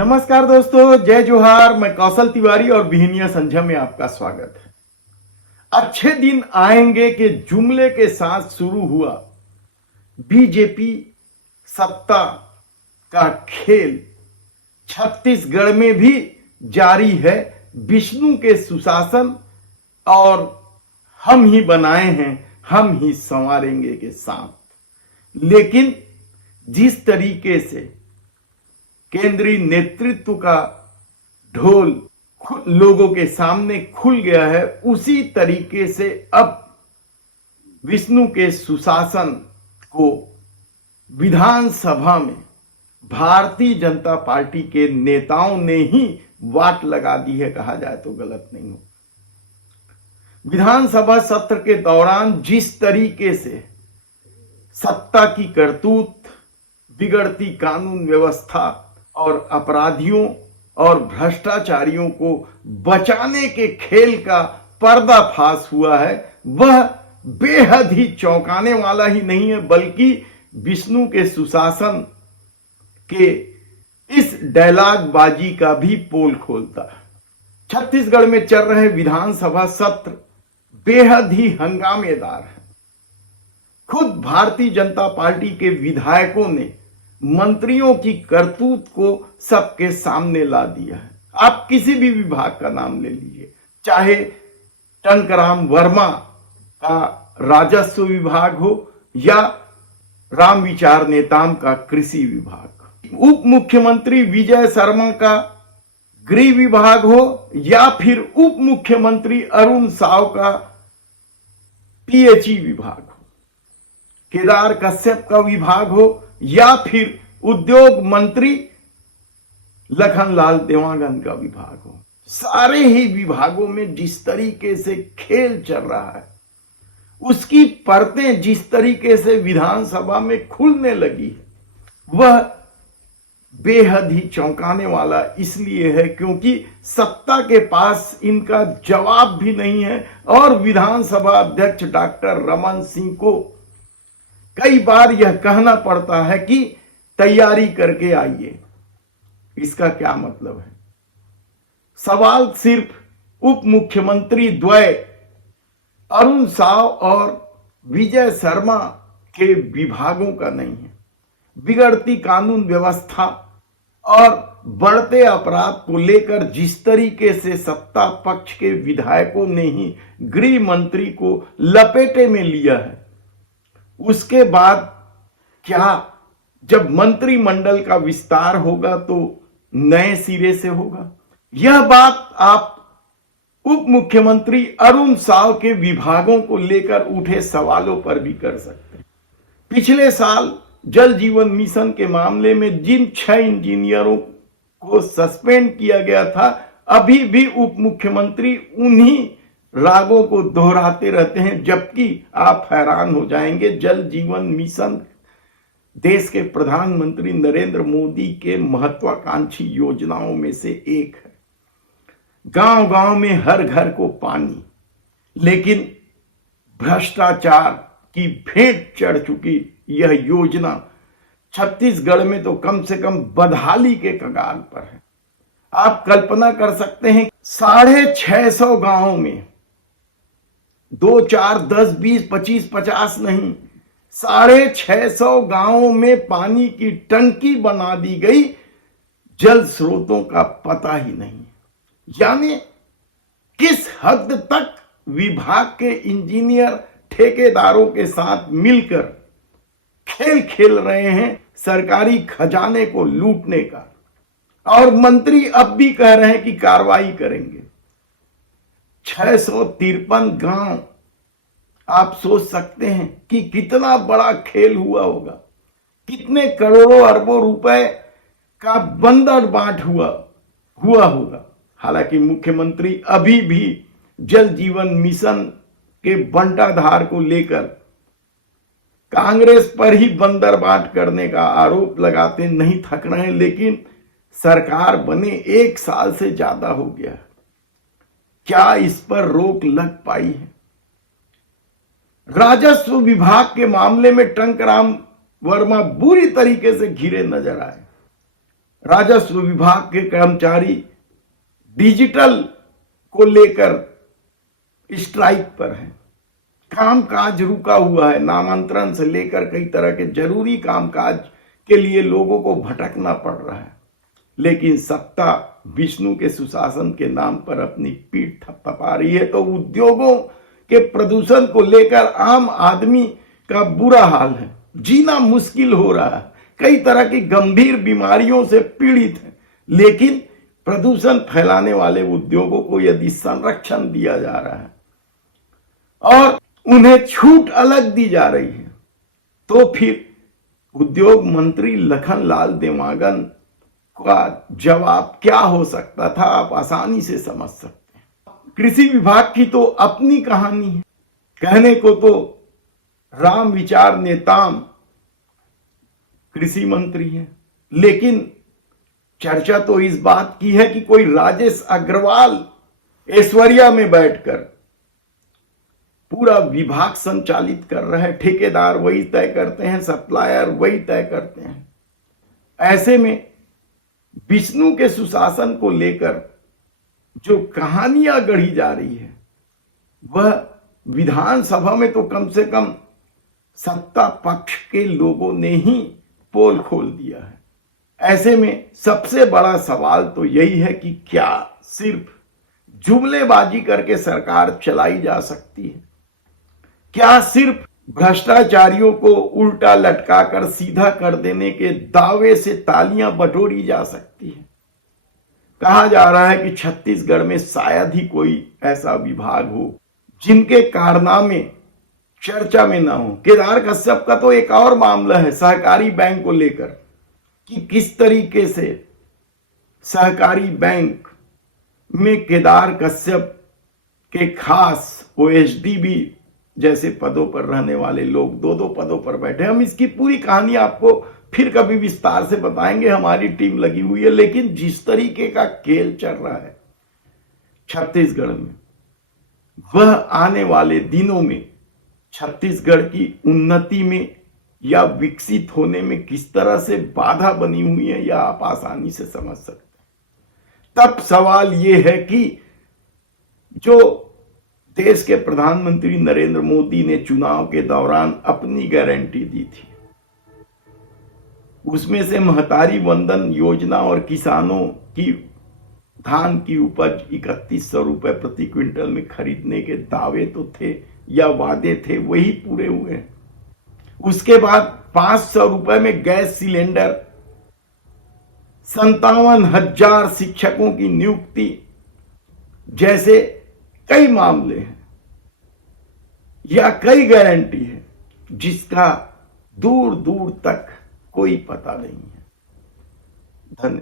नमस्कार दोस्तों, जय जोहार। मैं कौशल तिवारी और बिहनिया संझा में आपका स्वागत है। अच्छे दिन आएंगे के जुमले के साथ शुरू हुआ बीजेपी सत्ता का खेल छत्तीसगढ़ में भी जारी है। विष्णु के सुशासन और हम ही बनाए हैं, हम ही संवारेंगे के साथ। लेकिन जिस तरीके से केंद्रीय नेतृत्व का ढोल लोगों के सामने खुल गया है, उसी तरीके से अब विष्णु के सुशासन को विधानसभा में भारतीय जनता पार्टी के नेताओं ने ही वाट लगा दी है, कहा जाए तो गलत नहीं हो। विधानसभा सत्र के दौरान जिस तरीके से सत्ता की करतूत, बिगड़ती कानून व्यवस्था और अपराधियों और भ्रष्टाचारियों को बचाने के खेल का पर्दाफाश हुआ है, वह बेहद ही चौंकाने वाला ही नहीं है, बल्कि विष्णु के सुशासन के इस डायलॉग बाजी का भी पोल खोलता है। छत्तीसगढ़ में चल रहे विधानसभा सत्र बेहद ही हंगामेदार है। खुद भारतीय जनता पार्टी के विधायकों ने मंत्रियों की करतूत को सबके सामने ला दिया है। आप किसी भी विभाग का नाम ले लीजिए, चाहे टंकराम वर्मा का राजस्व विभाग हो या राम विचार नेताम का कृषि विभाग, उप मुख्यमंत्री विजय शर्मा का गृह विभाग हो या फिर उप मुख्यमंत्री अरुण साव का पीएचई विभाग हो, केदार कश्यप का विभाग हो या फिर उद्योग मंत्री लखनलाल देवांगन का विभाग हो। सारे ही विभागों में जिस तरीके से खेल चल रहा है, उसकी परतें जिस तरीके से विधानसभा में खुलने लगी है, वह बेहद ही चौंकाने वाला इसलिए है क्योंकि सत्ता के पास इनका जवाब भी नहीं है और विधानसभा अध्यक्ष डॉक्टर रमन सिंह को कई बार यह कहना पड़ता है कि तैयारी करके आइए। इसका क्या मतलब है? सवाल सिर्फ उप मुख्यमंत्री द्वय अरुण साव और विजय शर्मा के विभागों का नहीं है। बिगड़ती कानून व्यवस्था और बढ़ते अपराध को लेकर जिस तरीके से सत्ता पक्ष के विधायकों ने ही गृह मंत्री को लपेटे में लिया है, उसके बाद क्या जब मंत्रिमंडल का विस्तार होगा तो नए सिरे से होगा? यह बात आप उप मुख्यमंत्री अरुण साव के विभागों को लेकर उठे सवालों पर भी कर सकते हैं। पिछले साल जल जीवन मिशन के मामले में जिन 6 इंजीनियरों को सस्पेंड किया गया था, अभी भी उप मुख्यमंत्री उन्हीं रागों को दोहराते रहते हैं, जबकि आप हैरान हो जाएंगे, जल जीवन मिशन देश के प्रधानमंत्री नरेंद्र मोदी के महत्वाकांक्षी योजनाओं में से एक है। गांव गांव में हर घर को पानी, लेकिन भ्रष्टाचार की भेंट चढ़ चुकी यह योजना छत्तीसगढ़ में तो कम से कम बदहाली के कगार पर है। आप कल्पना कर सकते हैं, 650 गांवों में 2, 4, 10, 20, 25, 50 नहीं, 650 गांवों में पानी की टंकी बना दी गई, जल स्रोतों का पता ही नहीं। यानी किस हद तक विभाग के इंजीनियर ठेकेदारों के साथ मिलकर खेल खेल रहे हैं सरकारी खजाने को लूटने का, और मंत्री अब भी कह रहे हैं कि कार्रवाई करेंगे। 653 गांव, आप सोच सकते हैं कि कितना बड़ा खेल हुआ होगा, कितने करोड़ों अरबों रुपए का बंदर बांट हुआ होगा। हालांकि मुख्यमंत्री अभी भी जल जीवन मिशन के बंटाधार को लेकर कांग्रेस पर ही बंदर बांट करने का आरोप लगाते नहीं थक रहे हैं, लेकिन सरकार बने 1 साल से ज्यादा हो गया। क्या इस पर रोक लग पाई है? राजस्व विभाग के मामले में टंकराम वर्मा बुरी तरीके से घिरे नजर आए। राजस्व विभाग के कर्मचारी डिजिटल को लेकर स्ट्राइक पर हैं। कामकाज रुका हुआ है, नामांतरण से लेकर कई तरह के जरूरी कामकाज के लिए लोगों को भटकना पड़ रहा है। लेकिन सत्ता विष्णु के सुशासन के नाम पर अपनी पीठ थपथपा रही है, तो उद्योगों के प्रदूषण को लेकर आम आदमी का बुरा हाल है, जीना मुश्किल हो रहा है, कई तरह की गंभीर बीमारियों से पीड़ित है। लेकिन प्रदूषण फैलाने वाले उद्योगों को यदि संरक्षण दिया जा रहा है और उन्हें छूट अलग दी जा रही है, तो फिर उद्योग मंत्री लखनलाल देवांगन का जवाब क्या हो सकता था, आप आसानी से समझ सकते हैं। कृषि विभाग की तो अपनी कहानी है, कहने को तो राम विचार नेताम कृषि मंत्री है, लेकिन चर्चा तो इस बात की है कि कोई राजेश अग्रवाल ऐश्वर्या में बैठकर पूरा विभाग संचालित कर रहे हैं, ठेकेदार वही तय करते हैं, सप्लायर वही तय करते हैं। ऐसे में विष्णु के सुशासन को लेकर जो कहानियां गढ़ी जा रही है, वह विधानसभा में तो कम से कम सत्ता पक्ष के लोगों ने ही पोल खोल दिया है। ऐसे में सबसे बड़ा सवाल तो यही है कि क्या सिर्फ जुमलेबाजी करके सरकार चलाई जा सकती है? क्या सिर्फ भ्रष्टाचारियों को उल्टा लटकाकर सीधा कर देने के दावे से तालियां बटोरी जा सकती है? कहा जा रहा है कि छत्तीसगढ़ में शायद ही कोई ऐसा विभाग हो जिनके कारनामे चर्चा में ना हो। केदार कश्यप का तो एक और मामला है सहकारी बैंक को लेकर, कि किस तरीके से सहकारी बैंक में केदार कश्यप के खास ओएसडी जैसे पदों पर रहने वाले लोग दो पदों पर बैठे। हम इसकी पूरी कहानी आपको फिर कभी विस्तार से बताएंगे, हमारी टीम लगी हुई है। लेकिन जिस तरीके का खेल चल रहा है छत्तीसगढ़ में, वह आने वाले दिनों में छत्तीसगढ़ की उन्नति में या विकसित होने में किस तरह से बाधा बनी हुई है, यह आप आसानी से समझ सकते हैं। तब सवाल यह है कि जो देश के प्रधानमंत्री नरेंद्र मोदी ने चुनाव के दौरान अपनी गारंटी दी थी, उसमें से महतारी वंदन योजना और किसानों की धान की उपज 3100 रुपए प्रति क्विंटल में खरीदने के दावे तो थे या वादे थे, वही पूरे हुए हैं। उसके बाद 500 रुपए में गैस सिलेंडर, 57,000 शिक्षकों की नियुक्ति जैसे कई मामले हैं या कई गारंटी है जिसका दूर दूर तक कोई पता नहीं है। धन्यवाद।